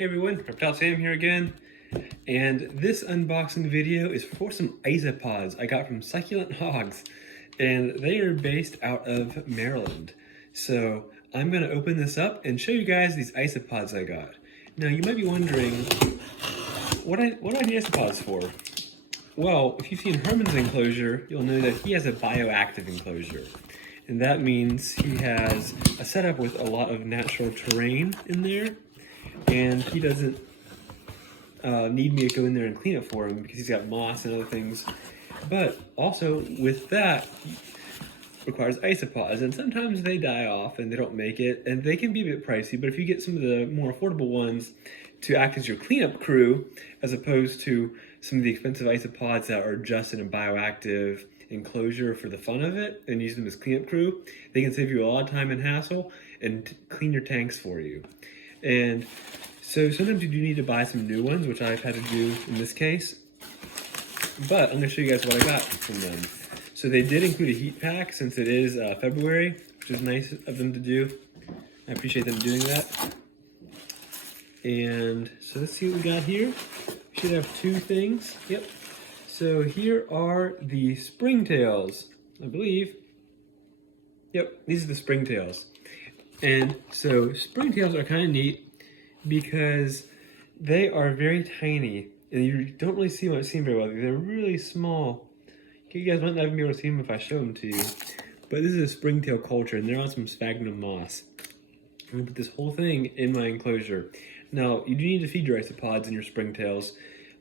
Hey everyone, Reptile Sam here again, and this unboxing video is for some isopods I got from Succulent Hogs, and they are based out of Maryland. So I'm going to open this up and show you guys these isopods I got. Now you might be wondering, what I need isopods for? Well, if you've seen Herman's enclosure, you'll know that he has a bioactive enclosure. And that means he has a setup with a lot of natural terrain in there, and he doesn't need me to go in there and clean it for him because he's got moss and other things. But also with that, requires isopods, and sometimes they die off and they don't make it, and they can be a bit pricey. But if you get some of the more affordable ones to act as your cleanup crew, as opposed to some of the expensive isopods that are just in a bioactive enclosure for the fun of it and use them as cleanup crew, they can save you a lot of time and hassle and clean your tanks for you. And so sometimes you do need to buy some new ones, which I've had to do in this case. But I'm going to show you guys what I got from them. So they did include a heat pack since it is February, which is nice of them to do. I appreciate them doing that. And so let's see what we got here. We should have two things. Yep. So here are the Springtails, I believe. Yep, these are the Springtails. And so Springtails are kind of neat because they are very tiny and you don't really see them very well. They're really small. You guys might not even be able to see them if I show them to you. But this is a Springtail culture and they're on some sphagnum moss. I'm going to put this whole thing in my enclosure. Now, you do need to feed your isopods and your Springtails.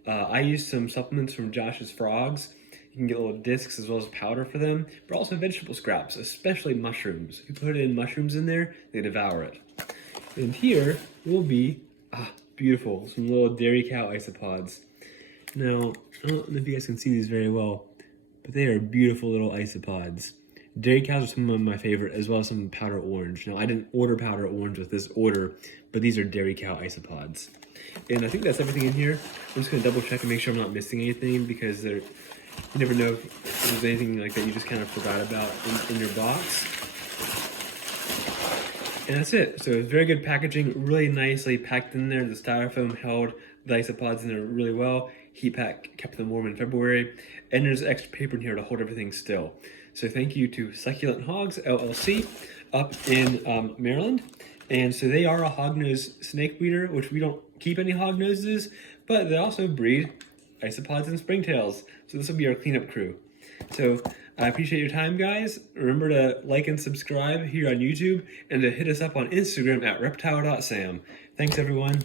I used some supplements from Josh's Frogs. You can get little discs as well as powder for them, but also vegetable scraps, especially mushrooms. If you put mushrooms in there, they devour it. And here will be, beautiful, some little dairy cow isopods. Now, I don't know if you guys can see these very well, but they are beautiful little isopods. Dairy cows are some of my favorite, as well as some powder orange. Now, I didn't order powder orange with this order, but these are dairy cow isopods. And I think that's everything in here. I'm just going to double check and make sure I'm not missing anything, because you never know if there's anything like that you just kind of forgot about in your box. And that's it. So it's very good packaging, really nicely packed in there. The styrofoam held the isopods in there really well. Heat pack kept them warm in February. And there's extra paper in here to hold everything still. So thank you to Succulent Hogs, LLC, up in Maryland. And so they are a hognose snake breeder, which we don't keep any hognoses, but they also breed Isopods and Springtails. So this will be our cleanup crew. So I appreciate your time, guys. Remember to like and subscribe here on YouTube, and to hit us up on Instagram at reptile.sam. Thanks, everyone.